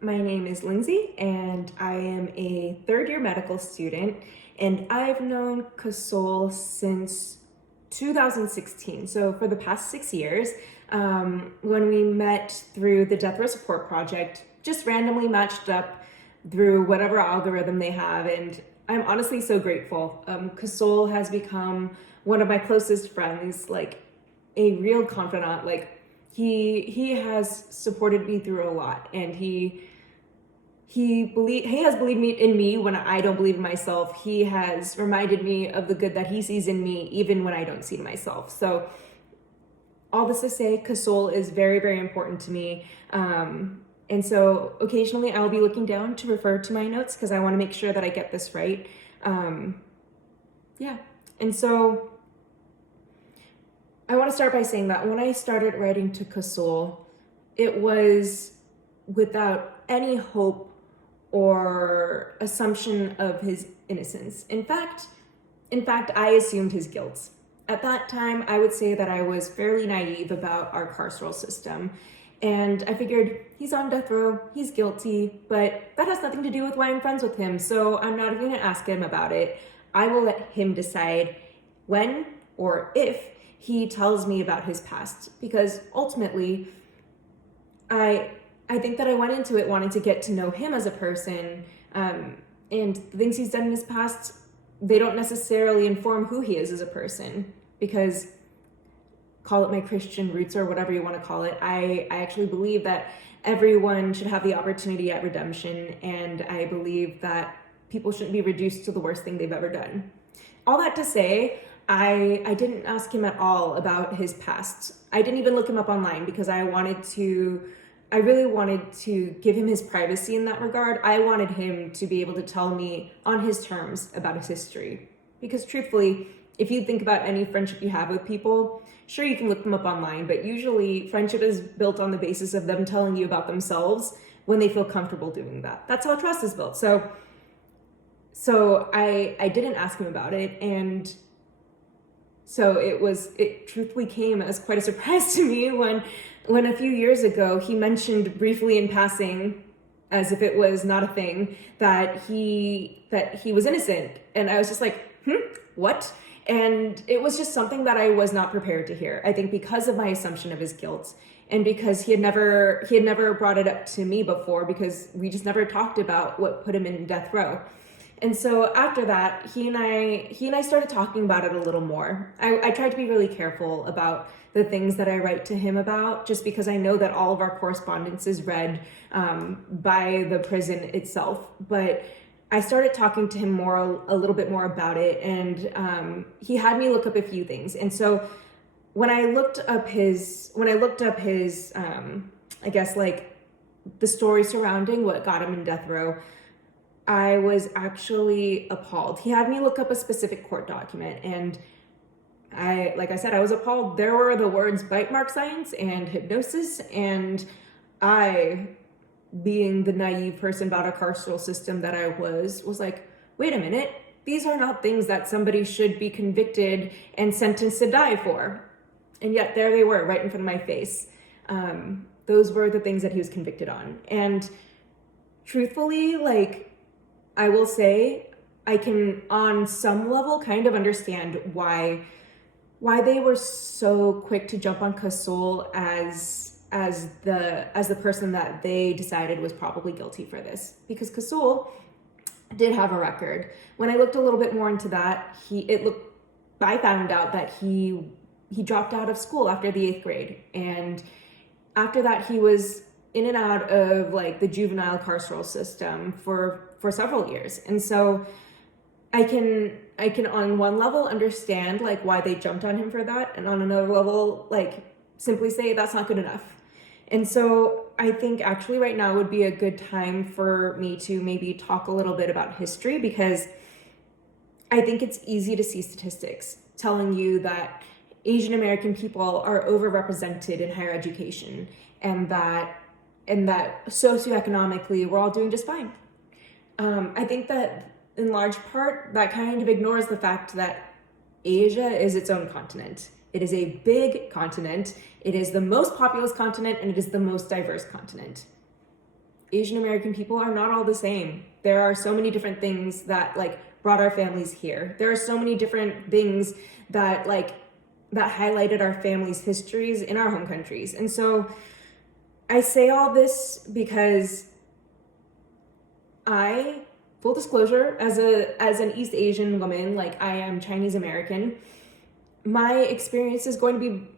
My name is Lindsey, and I am a third-year medical student, and I've known Casol since 2016. So for the past 6 years, when we met through the Death Row Support Project, just randomly matched up through whatever algorithm they have, and I'm honestly so grateful. Kosoul has become one of my closest friends, like a real confidant. Like he has supported me through a lot, and he has believed in me when I don't believe in myself. He has reminded me of the good that he sees in me, even when I don't see myself. So all this to say, Casol is very, very important to me. And so occasionally I'll be looking down to refer to my notes because I want to make sure that I get this right. Yeah. And so I want to start by saying that when I started writing to Casol, it was without any hope or assumption of his innocence. In fact, I assumed his guilt. At that time, I would say that I was fairly naive about our carceral system. And I figured he's on death row, he's guilty, but that has nothing to do with why I'm friends with him. So I'm not going to ask him about it. I will let him decide when or if he tells me about his past, because ultimately, I think that I went into it wanting to get to know him as a person, and the things he's done in his past, they don't necessarily inform who he is as a person, because call it my Christian roots or whatever you want to call it, I actually believe that everyone should have the opportunity at redemption, and I believe that people shouldn't be reduced to the worst thing they've ever done. All that to say, I didn't ask him at all about his past. I didn't even look him up online because I really wanted to give him his privacy in that regard. I wanted him to be able to tell me on his terms about his history. Because truthfully, if you think about any friendship you have with people, sure, you can look them up online, but usually friendship is built on the basis of them telling you about themselves when they feel comfortable doing that. That's how trust is built. So I didn't ask him about it, and so it truthfully came as quite a surprise to me when a few years ago he mentioned briefly in passing, as if it was not a thing, that he was innocent. And I was just like, what? And it was just something that I was not prepared to hear. I think because of my assumption of his guilt, and because he had never brought it up to me before, because we just never talked about what put him in death row. And so after that, he and I started talking about it a little more. I tried to be really careful about the things that I write to him about, just because I know that all of our correspondence is read by the prison itself. But I started talking to him a little bit more about it, and he had me look up a few things. And so when I looked up his, I guess like the story surrounding what got him in death row, I was actually appalled. He had me look up a specific court document, and like I said, I was appalled. There were the words bite mark science and hypnosis, and I, being the naive person about a carceral system that I was like, wait a minute, these are not things that somebody should be convicted and sentenced to die for. And yet there they were right in front of my face. Those were the things that he was convicted on. And truthfully, like, I will say, I can on some level kind of understand why they were so quick to jump on Casol as the person that they decided was probably guilty for this, because Casol did have a record. When I looked a little bit more into that, I found out that he dropped out of school after the 8th grade, and after that he was in and out of like the juvenile carceral system for several years. And so I can on one level understand like why they jumped on him for that, and on another level like simply say that's not good enough. And so I think actually right now would be a good time for me to maybe talk a little bit about history, because I think it's easy to see statistics telling you that Asian American people are overrepresented in higher education, and that socioeconomically we're all doing just fine. I think that in large part that kind of ignores the fact that Asia is its own continent. It is a big continent. It is the most populous continent, and it is the most diverse continent. Asian American people are not all the same. There are so many different things that like brought our families here. There are so many different things that that highlighted our families' histories in our home countries. And so I say all this because I, full disclosure, as an East Asian woman, like I am Chinese American, my experience is going to be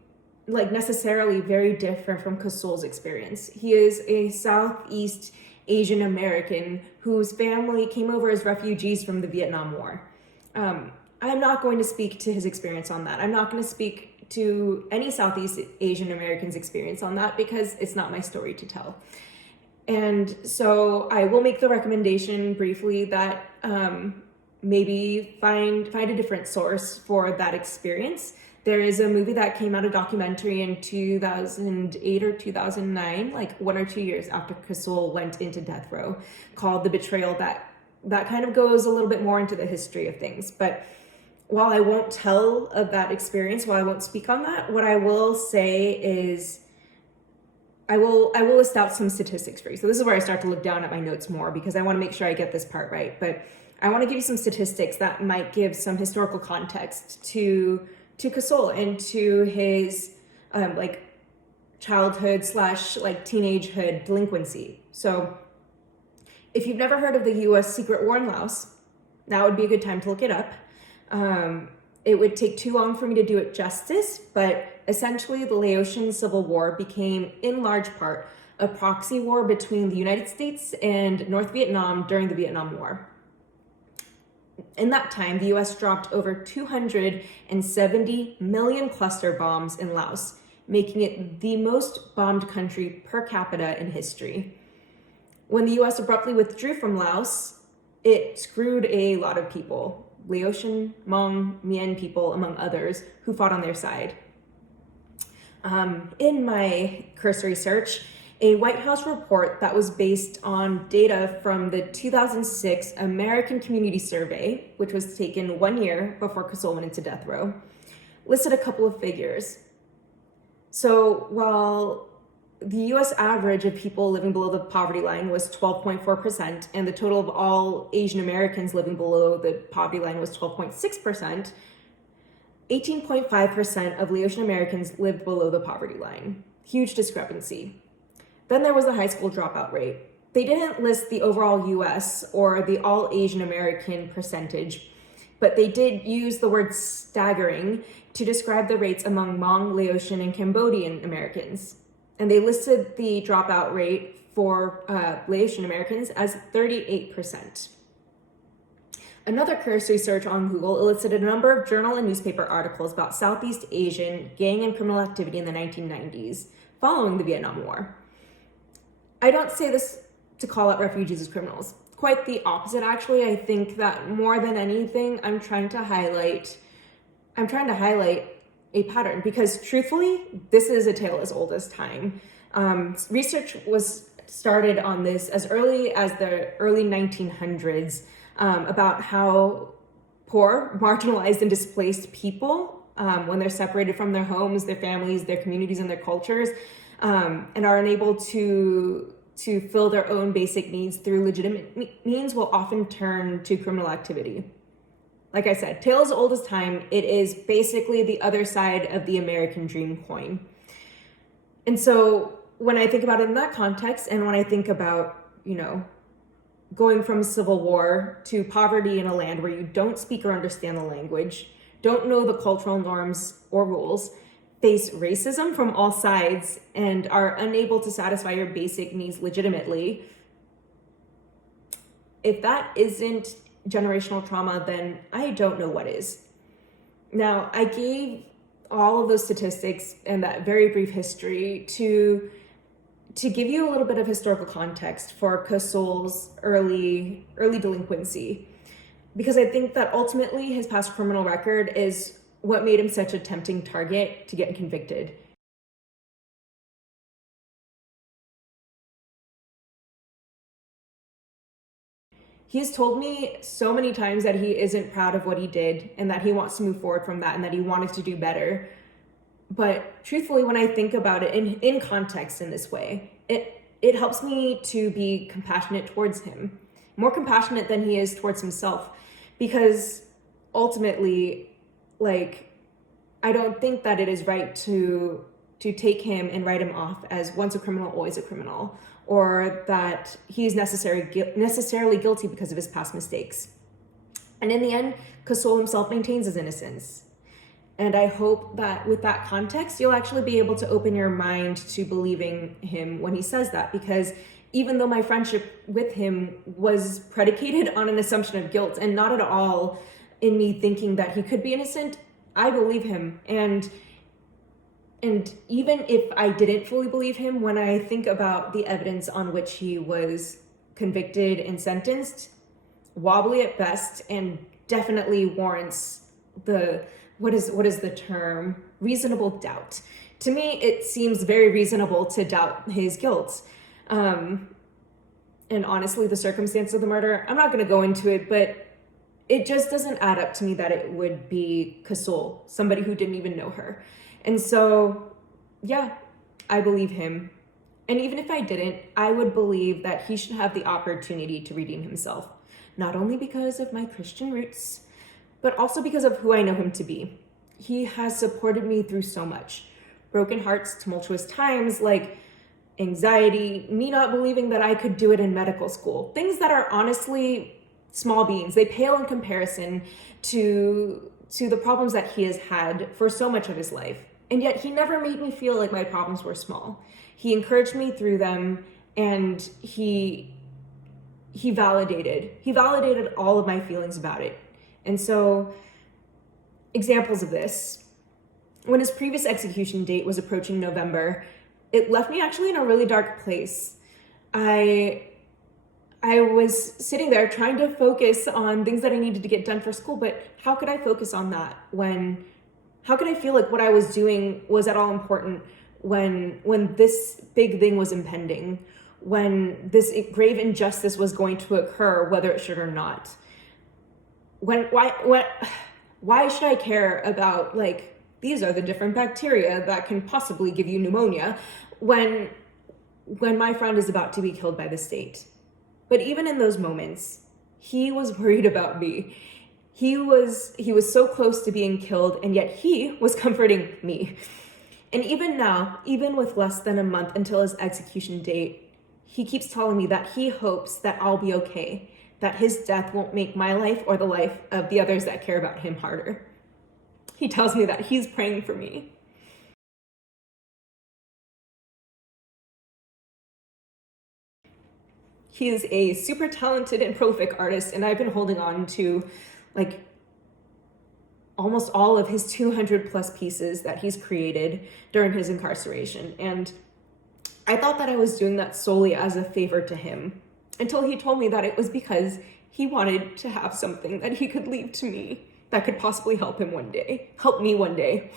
like necessarily very different from Kosoul's experience. He is a Southeast Asian American whose family came over as refugees from the Vietnam War. I'm not going to speak to his experience on that. I'm not going to speak to any Southeast Asian American's experience on that because it's not my story to tell. And so I will make the recommendation briefly that maybe find a different source for that experience. There is a movie that came out, a documentary in 2008 or 2009, like 1 or 2 years after Casol went into death row, called The Betrayal, that kind of goes a little bit more into the history of things. But while I won't tell of that experience, while I won't speak on that, what I will say is I will list out some statistics for you. So this is where I start to look down at my notes more because I want to make sure I get this part right. But I want to give you some statistics that might give some historical context to Casol and to his childhood / teenagehood delinquency. So if you've never heard of the U.S. secret war in Laos, now would be a good time to look it up. It would take too long for me to do it justice, but essentially the Laotian Civil War became, in large part, a proxy war between the United States and North Vietnam during the Vietnam War. In that time, the U.S. dropped over 270 million cluster bombs in Laos, making it the most bombed country per capita in history. When the U.S. abruptly withdrew from Laos, it screwed a lot of people. Laotian, Hmong, Mien people, among others, who fought on their side. In my cursory search, a White House report that was based on data from the 2006 American Community Survey, which was taken 1 year before Casol went into death row, listed a couple of figures. So while the U.S. average of people living below the poverty line was 12.4%, and the total of all Asian Americans living below the poverty line was 12.6%, 18.5% of Laotian Americans lived below the poverty line. Huge discrepancy. Then there was the high school dropout rate. They didn't list the overall U.S. or the all Asian American percentage, but they did use the word staggering to describe the rates among Hmong, Laotian, and Cambodian Americans. And they listed the dropout rate for Laotian Americans as 38%. Another cursory search on Google elicited a number of journal and newspaper articles about Southeast Asian gang and criminal activity in the 1990s, following the Vietnam War. I don't say this to call out refugees as criminals. Quite the opposite, actually. I think that more than anything, I'm trying to highlight a pattern because truthfully, this is a tale as old as time. Research was started on this as early as the early 1900s about how poor, marginalized, and displaced people, when they're separated from their homes, their families, their communities, and their cultures, and are unable to fill their own basic needs through legitimate means, will often turn to criminal activity. Like I said, tale as old as time. It is basically the other side of the American dream coin. And so when I think about it in that context, and when I think about, going from civil war to poverty in a land where you don't speak or understand the language, don't know the cultural norms or rules, face racism from all sides, and are unable to satisfy your basic needs legitimately, if that isn't generational trauma, then I don't know what is. Now, I gave all of those statistics and that very brief history to give you a little bit of historical context for Kosoul's early delinquency, because I think that ultimately his past criminal record is what made him such a tempting target to get convicted. He's told me so many times that he isn't proud of what he did and that he wants to move forward from that and that he wanted to do better. But truthfully, when I think about it in context in this way, it helps me to be compassionate towards him, more compassionate than he is towards himself, because ultimately, like, I don't think that it is right to take him and write him off as once a criminal, always a criminal, or that he's necessarily guilty because of his past mistakes. And in the end, Casol himself maintains his innocence. And I hope that with that context, you'll actually be able to open your mind to believing him when he says that, because even though my friendship with him was predicated on an assumption of guilt and not at all in me thinking that he could be innocent, I believe him. And even if I didn't fully believe him, when I think about the evidence on which he was convicted and sentenced, wobbly at best, and definitely warrants the, what is the term? Reasonable doubt. To me, it seems very reasonable to doubt his guilt. And honestly, the circumstance of the murder, I'm not going to go into it, but it just doesn't add up to me that it would be Casol, somebody who didn't even know her. And so, yeah, I believe him. And even if I didn't, I would believe that he should have the opportunity to redeem himself. Not only because of my Christian roots, but also because of who I know him to be. He has supported me through so much. Broken hearts, tumultuous times, like anxiety, me not believing that I could do it in medical school. Things that are honestly small beans. They pale in comparison to the problems that he has had for so much of his life. And yet he never made me feel like my problems were small. He encouraged me through them, and he validated all of my feelings about it. And so, examples of this: when his previous execution date was approaching November, it left me actually in a really dark place. I was sitting there trying to focus on things that I needed to get done for school, but how could I focus on that how could I feel like what I was doing was at all important when this big thing was impending, when this grave injustice was going to occur, whether it should or not? Why should I care about, like, these are the different bacteria that can possibly give you pneumonia when my friend is about to be killed by the state? But even in those moments, he was worried about me. He was so close to being killed, and yet he was comforting me. And even now, even with less than a month until his execution date, he keeps telling me that he hopes that I'll be okay, that his death won't make my life or the life of the others that care about him harder. He tells me that he's praying for me. He is a super talented and prolific artist, and I've been holding on to, like, almost all of his 200 plus pieces that he's created during his incarceration. And I thought that I was doing that solely as a favor to him, until he told me that it was because he wanted to have something that he could leave to me that could possibly help me one day.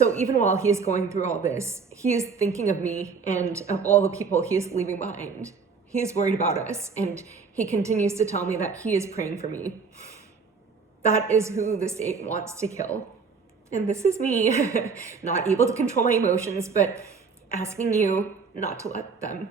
So even while he is going through all this, he is thinking of me and of all the people he is leaving behind. He is worried about us, and he continues to tell me that he is praying for me. That is who the state wants to kill. And this is me, not able to control my emotions, but asking you not to let them.